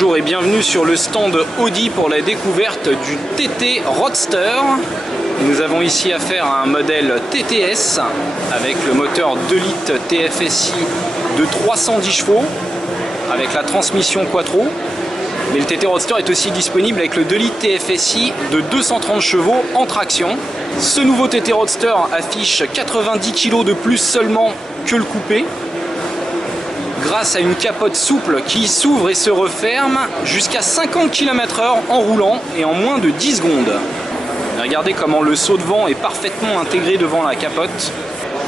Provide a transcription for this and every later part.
Bonjour et bienvenue sur le stand Audi pour la découverte du TT Roadster. Nous avons ici affaire à un modèle TTS avec le moteur 2 litres TFSI de 310 chevaux avec la transmission Quattro. Mais le TT Roadster est aussi disponible avec le 2 litres TFSI de 230 chevaux en traction. Ce nouveau TT Roadster affiche 90 kg de plus seulement que le coupé, grâce à une capote souple qui s'ouvre et se referme jusqu'à 50 km/h en roulant et en moins de 10 secondes. Regardez comment le saut de vent est parfaitement intégré devant la capote.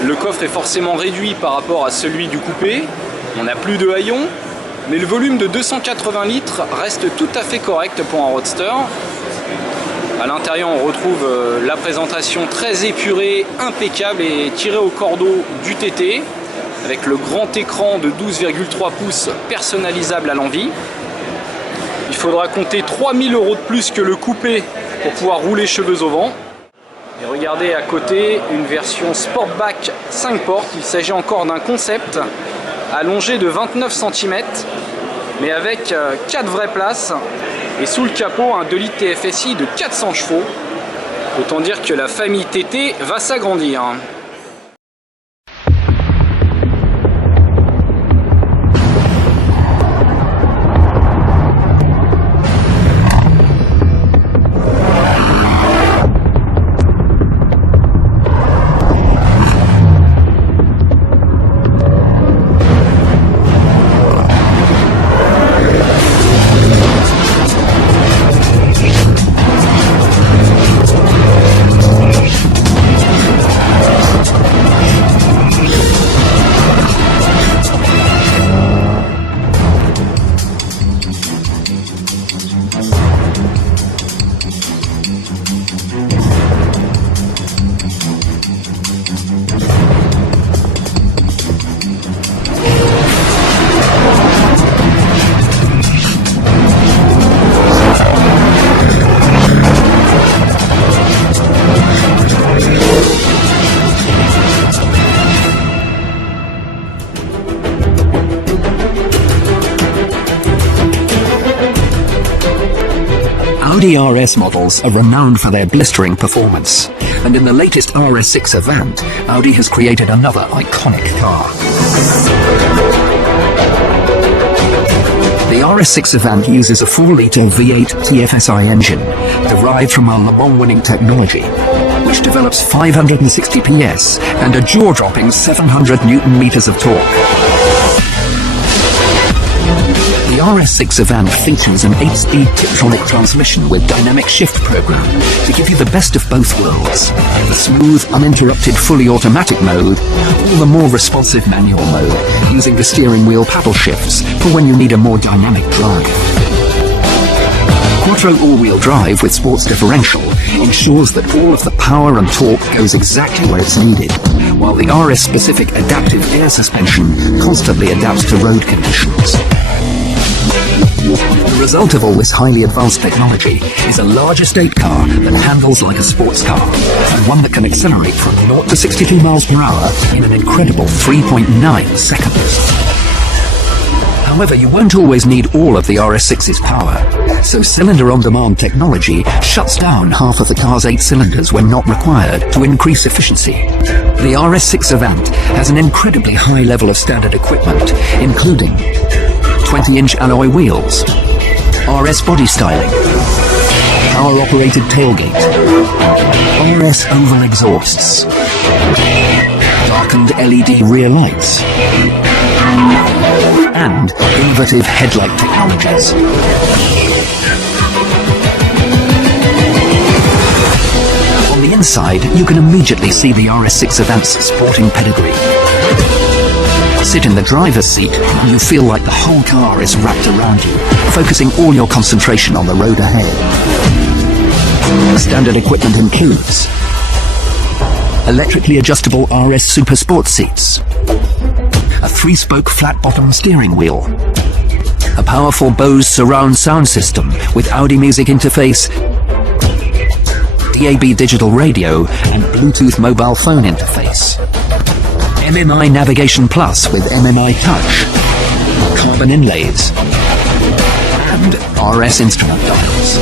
Le coffre est forcément réduit par rapport à celui du coupé. On n'a plus de haillons, mais le volume de 280 litres reste tout à fait correct pour un Roadster. À l'intérieur, on retrouve la présentation très épurée, impeccable et tirée au cordeau du TT, avec le grand écran de 12,3 pouces personnalisable à l'envie. Il faudra compter 3 000 € de plus que le coupé pour pouvoir rouler cheveux au vent. Et regardez à côté une version Sportback 5 portes. Il s'agit encore d'un concept allongé de 29 cm, mais avec 4 vraies places. Et sous le capot, un 2 litres TFSI de 400 chevaux. Autant dire que la famille TT va s'agrandir. Audi RS models are renowned for their blistering performance, and in the latest RS6 Avant, Audi has created another iconic car. The RS6 Avant uses a 4-litre V8 TFSI engine, derived from our Le Mans-winning technology, which develops 560 PS and a jaw-dropping 700 Nm of torque. The RS6 Avant features an 8-speed Tiptronic transmission with dynamic shift program to give you the best of both worlds, the smooth, uninterrupted, fully automatic mode, or the more responsive manual mode, using the steering wheel paddle shifts for when you need a more dynamic drive. Quattro all-wheel drive with sports differential ensures that all of the power and torque goes exactly where it's needed, while the RS-specific adaptive air suspension constantly adapts to road conditions. The result of all this highly advanced technology is a large estate car that handles like a sports car, and one that can accelerate from 0 to 62 miles per hour in an incredible 3.9 seconds. However, you won't always need all of the RS6's power, so cylinder-on-demand technology shuts down half of the car's 8 cylinders when not required to increase efficiency. The RS6 Avant has an incredibly high level of standard equipment, including 20-inch alloy wheels, RS body styling, power-operated tailgate, RS oval exhausts, darkened LED rear lights, and innovative headlight technologies. On the inside, you can immediately see the RS6 Avant's sporting pedigree. Sit in the driver's seat and you feel like the whole car is wrapped around you, focusing all your concentration on the road ahead. Standard equipment includes electrically adjustable RS Super Sport seats, a 3-spoke flat-bottom steering wheel, a powerful Bose surround sound system with Audi Music interface, DAB digital radio and Bluetooth mobile phone interface, MMI Navigation Plus with MMI Touch, carbon inlays, and RS instrument dials.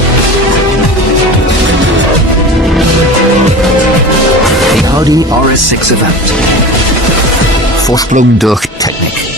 The Audi RS6 Event. Vorsprung durch Technik.